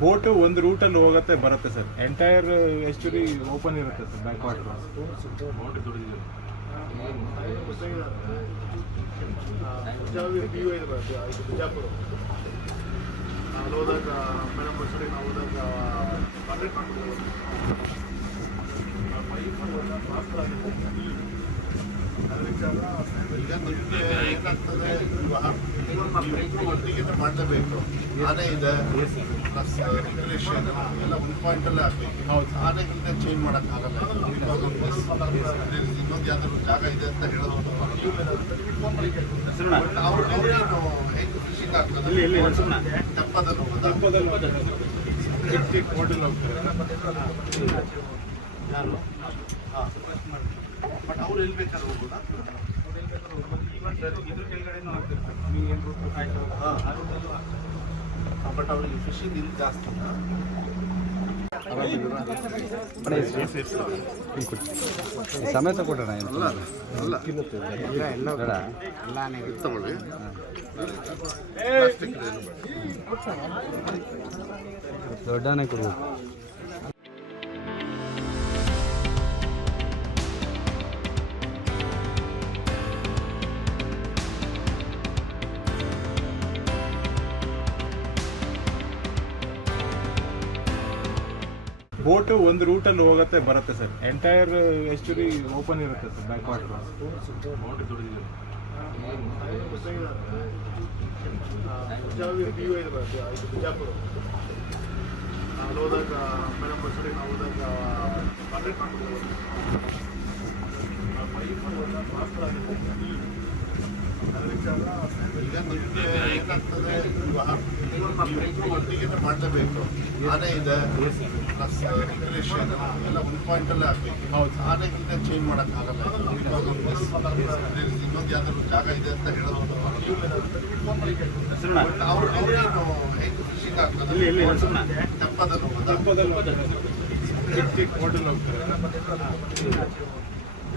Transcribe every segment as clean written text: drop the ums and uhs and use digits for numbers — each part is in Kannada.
ಬೋಟ್ ಒಂದು ರೂಟಲ್ಲಿ ಹೋಗುತ್ತೆ ಬರುತ್ತೆ ಸರ್. ಎಂಟೈರ್ ಎಸ್ಟುರಿ ಓಪನ್ ಇರುತ್ತೆ ಸರ್. ಬ್ಯಾಕ್ ವಾಟರ್ ಬಿಜಾಪುರ ಅಲ್ಲಿ ಹೋದಾಗ ಮೇಡಮ್ ಸರಿ ನಾವು ಹೋದಾಗ ಕಾಂಟ್ಯಾಕ್ಟ್ ಮಾಡ್ಬಿಟ್ಟಿದ್ದೀವಿ. ಈಗ ನಿಮಗೆ ಏನಾಗ್ತದೆ, ಒಟ್ಟಿಗೆ ಮಾಡಲೇಬೇಕು. ಆನೆ ಇದೆ ಪ್ಲಸ್ ರೆಗ್ಯುಲೇಷನ್ ಎಲ್ಲ ಒಂದು ಪಾಯಿಂಟಲ್ಲೇ ಆಗಬೇಕು. ಆನೆಗಳನ್ನ ಚೇಂಜ್ ಮಾಡೋಕ್ಕಾಗಲ್ಲ. ಇನ್ನೊಂದು ಯಾವ್ದಾದ್ರು ಜಾಗ ಇದೆ ಅಂತ ಹೇಳೋದು ಅವ್ರೇನು ಹೆಂಗೆ ಫಿಶಿಂಗ್ ಆಗ್ತದೆ ತೆಪ್ಪದಲ್ಲಿ ಹೋಟೆಲ್ ಹೋಗ್ತಾರೆ ಯಾರು. ಹಾಂ, ಬಟ್ ಅವ್ರು ಎಲ್ಲಿ ಬೇಕಾದ್ರೆ ಹೋಗ್ಬೋದಾ? ಇದ್ರ ಕೆಳಗಡೆ ಬಟ್ ಅವ್ರಿಗೆ ಫಿಶಿಂಗ್ ಇಲ್ಲಿ ಜಾಸ್ತಿ ಸಮೇತ ಕೊಡೋಣ. ತಗೊಳ್ಳಿ. ದೊಡ್ಡನೇ ಕೊಡ್ಬೇಕು. ಬೋಟ್ ಒಂದು ರೂಟಲ್ಲಿ ಹೋಗುತ್ತೆ ಬರುತ್ತೆ ಸರ್. ಎಂಟೈರ್ ಎಸ್ಟುರಿ ಓಪನ್ ಇರುತ್ತೆ ಸರ್. ಬ್ಯಾಕ್ ವಾಟರ್ ಬಿಜಾಪುರ ಅಲ್ಲಿ ಹೋದಾಗ ಮೇಡಮ್ ಸರಿ ನಾವು ಹೋದಾಗ ಕಾಂಟ್ಯಾಕ್ಟ್ ಮಾಡ್ಬಿಟ್ಟಿದ್ದೀವಿ. ಈಗ ನಿಮಗೆ ಏನಾಗ್ತದೆ, ಒಟ್ಟಿಗೆ ಮಾಡಲೇಬೇಕು. ಆನೆ ಇದೆ ಪ್ಲಸ್ ರೆಗ್ಯುಲೇಷನ್ ಎಲ್ಲ ಒಂದು ಪಾಯಿಂಟಲ್ಲೇ ಆಗಬೇಕು. ಆನೆಗಳನ್ನ ಚೇಂಜ್ ಮಾಡೋಕ್ಕಾಗಲ್ಲ. ಇನ್ನೊಂದು ಯಾವ್ದಾದ್ರು ಜಾಗ ಇದೆ ಅಂತ ಹೇಳೋದು ಅವ್ರೇನು ಹೆಂಗೆ ಫಿಶಿಂಗ್ ಆಗ್ತದೆ ತೆಪ್ಪದಲ್ಲಿ ಹೋಟೆಲ್ ಹೋಗ್ತಾರೆ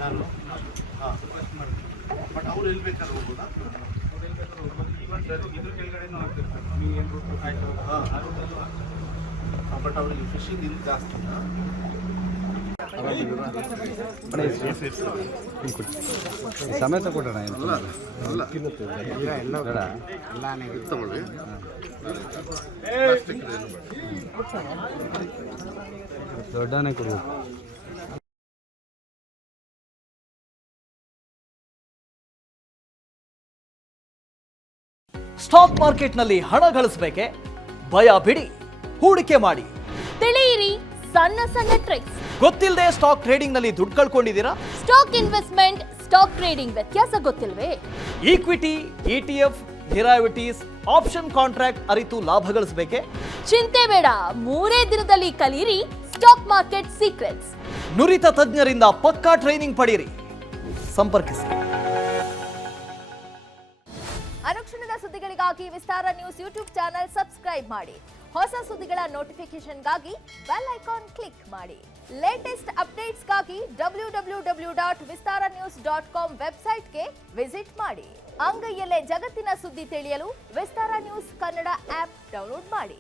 ಯಾರು. ಹಾಂ, ಬಟ್ ಅವ್ರು ಎಲ್ಲಿ ಬೇಕಾದ್ರೆ ಹೋಗ್ಬೋದಾ? ಇದ್ರ ಕೆಳಗಡೆ ಹಾಂ, ಬಟ್ ಅವ್ರಿಗೆ ಫಿಶಿಂಗ್ ಇಲ್ಲಿ ಜಾಸ್ತಿ ಸಮೇತ ಕೊಡೋಣ. ತಗೊಳ್ಳಿ. ದೊಡ್ಡನೇ ಕೊಡ್ಬೇಕು. ಸ್ಟಾಕ್ ಮಾರ್ಕೆಟ್ನಲ್ಲಿ ಹಣ ಗಳಿಸಬೇಕೆ? ಭಯ ಬಿಡಿ, ಹೂಡಿಕೆ ಮಾಡಿ. ತಿಳಿಯಿರಿ ಸಣ್ಣ ಸಣ್ಣ ಟ್ರಿಕ್ಸ್. ಗೊತ್ತಿಲ್ಲದೆ ಸ್ಟಾಕ್ ಟ್ರೇಡಿಂಗ್ ನಲ್ಲಿ ದುಡ್ಡು ಕಳ್ಕೊಂಡಿದ್ದೀರಾ? ಸ್ಟಾಕ್ ಇನ್ವೆಸ್ಟ್ಮೆಂಟ್, ಸ್ಟಾಕ್ ಟ್ರೇಡಿಂಗ್ ವ್ಯತ್ಯಾಸ ಗೊತ್ತಿಲ್ವೇ? Equity, ETF, derivatives, option contract ಅರಿತು ಲಾಭ ಗಳಿಸಬೇಕೆ? ಚಿಂತೆ ಬೇಡ, 3 ದಿನದಲ್ಲಿ ಕಲಿಯಿರಿ ಸ್ಟಾಕ್ ಮಾರ್ಕೆಟ್ ಸೀಕ್ರೆಟ್ಸ್. ನುರಿತ ತಜ್ಞರಿಂದ ಪಕ್ಕಾ ಟ್ರೈನಿಂಗ್ ಪಡೆಯಿರಿ. ಸಂಪರ್ಕಿಸಿ. ಅನುಕ್ಷಣದ ಸುದ್ದಿಗಳಿಗಾಗಿ ವಿಸ್ತಾರ ನ್ಯೂಸ್ ಯೂಟ್ಯೂಬ್ ಚಾನೆಲ್ ಸಬ್ಸ್ಕ್ರೈಬ್ ಮಾಡಿ. ಹೊಸ ಸುದ್ದಿಗಳ ನೋಟಿಫಿಕೇಶನ್ಗಾಗಿ ಬೆಲ್ ಐಕಾನ್ ಕ್ಲಿಕ್ ಮಾಡಿ. ಲೇಟೆಸ್ಟ್ ಅಪ್ಡೇಟ್ಸ್ಗಾಗಿ www.vistaranews.com ವೆಬ್ಸೈಟ್ಗೆ ವಿಸಿಟ್ ಮಾಡಿ. ಅಂಗೈಯಲ್ಲೇ ಜಗತ್ತಿನ ಸುದ್ದಿ ತಿಳಿಯಲು ವಿಸ್ತಾರ ನ್ಯೂಸ್ ಕನ್ನಡ ಆಪ್ ಡೌನ್ಲೋಡ್ ಮಾಡಿ.